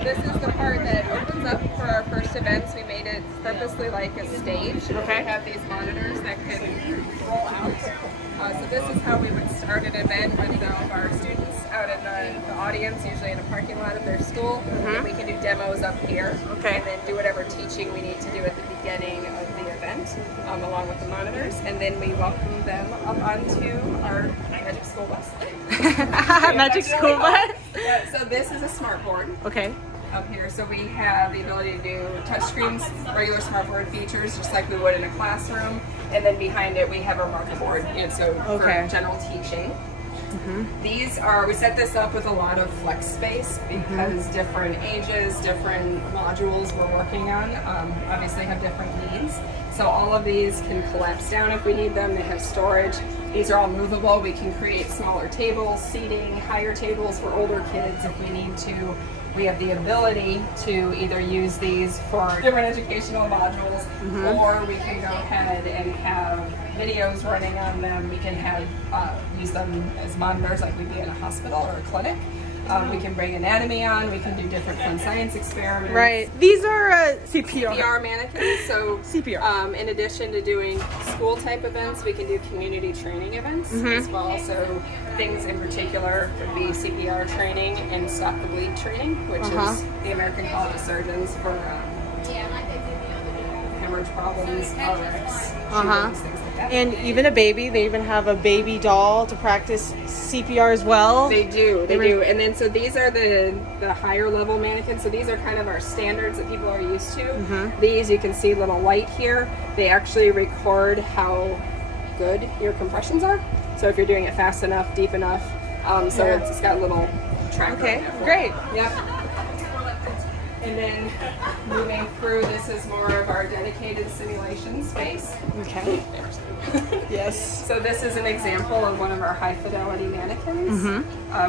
This is the part that opens up for our first events. We made it purposely like a stage. Okay. We have these monitors that can roll out. So this is how we would start an event with all of our students out in the audience, usually in a parking lot of their school. And we can do demos up here. Okay. And then do whatever teaching we need to do at the beginning of the event, along with the monitors. And then we welcome them up onto our Magic School Bus. Magic School Bus? Yeah, so this is a smart board. Okay. Up here, so we have the ability to do touchscreens, regular smartboard features, just like we would in a classroom, and then behind it we have a marker board, so for general teaching. These are, we set this up with a lot of flex space because different ages, different modules we're working on, obviously have different needs. So all of these can collapse down if we need them. They have storage. These are all movable. We can create smaller tables, seating, higher tables for older kids if we need to. We have the ability to either use these for different educational modules, or we can go ahead and have videos running on them. We can have use them as monitors like we'd be in a hospital or a clinic. We can bring anatomy on. We can do different fun science experiments. Right. These are CPR. CPR mannequins. So CPR. in addition to doing school type events, we can do community training events as well. So things in particular would be CPR training and stop the bleed training, which is the American College of Surgeons for hemorrhage problems, RX, shootings, things like that. And even a baby, they even have a baby doll to practice CPR as well. They do. And then so these are the higher level mannequins. So these are kind of our standards that people are used to. These, you can see little light here. They actually record how good your compressions are. So if you're doing it fast enough, deep enough. So it's got a little tracker. Okay, great. Yep. And then moving through, this is more of our dedicated simulation space. Okay. Yes. So this is an example of one of our high fidelity mannequins.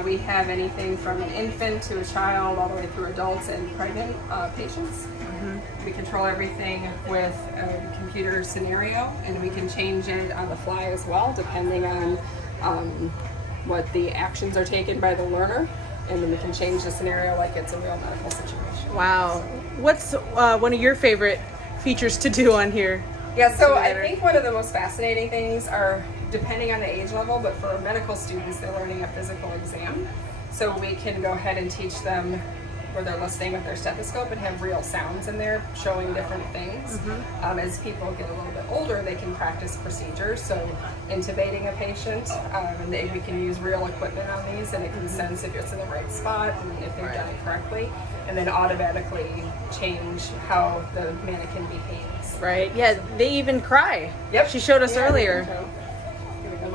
We have anything from an infant to a child, all the way through adults and pregnant patients. We control everything with a computer scenario, and we can change it on the fly as well, depending on what the actions are taken by the learner. And then we can change the scenario like it's a real medical situation. Wow. What's one of your favorite features to do on here? Yeah, so I think one of the most fascinating things are, depending on the age level, but for medical students, they're learning a physical exam. So we can go ahead and teach them where they're listening with their stethoscope and have real sounds in there showing different things. As people get a little bit older, they can practice procedures. So intubating a patient, and we can use real equipment on these, and it can sense if it's in the right spot and if they've done it correctly, and then automatically change how the mannequin behaves. Right. Yeah, they even cry. Yep. She showed us earlier.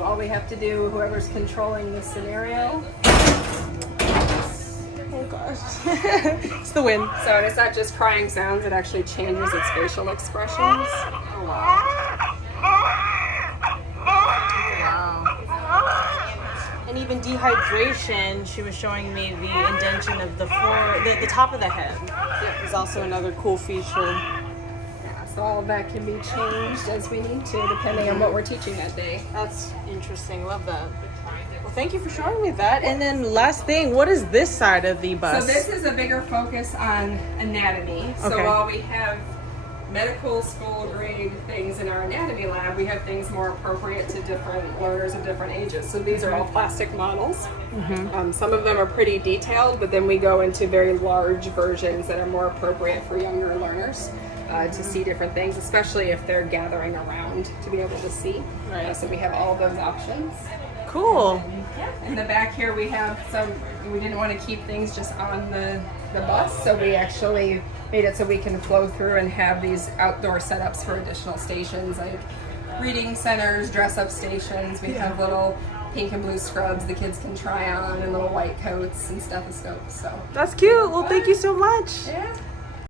All we have to do, whoever's controlling the scenario. Oh gosh. It's the wind. So and it's not just crying sounds, it actually changes its facial expressions. Oh wow. Wow. And even dehydration, she was showing me the indentation of the top of the head. Is also another cool feature. So all of that can be changed as we need to, depending on what we're teaching that day. That's interesting. Love that. Well, thank you for showing me that. And then last thing, what is this side of the bus? So this is a bigger focus on anatomy. So while we have medical school grade things in our anatomy lab, we have things more appropriate to different learners of different ages. So these are all plastic models. Some of them are pretty detailed, but then we go into very large versions that are more appropriate for younger learners. To see different things, especially if they're gathering around to be able to see. So we have all of those options. Cool. In the back here we have some, we didn't want to keep things just on the bus, so we actually made it so we can flow through and have these outdoor setups for additional stations, like reading centers, dress-up stations. We have little pink and blue scrubs the kids can try on, and little white coats and stethoscopes. So that's cute. Well, thank you so much. Yeah.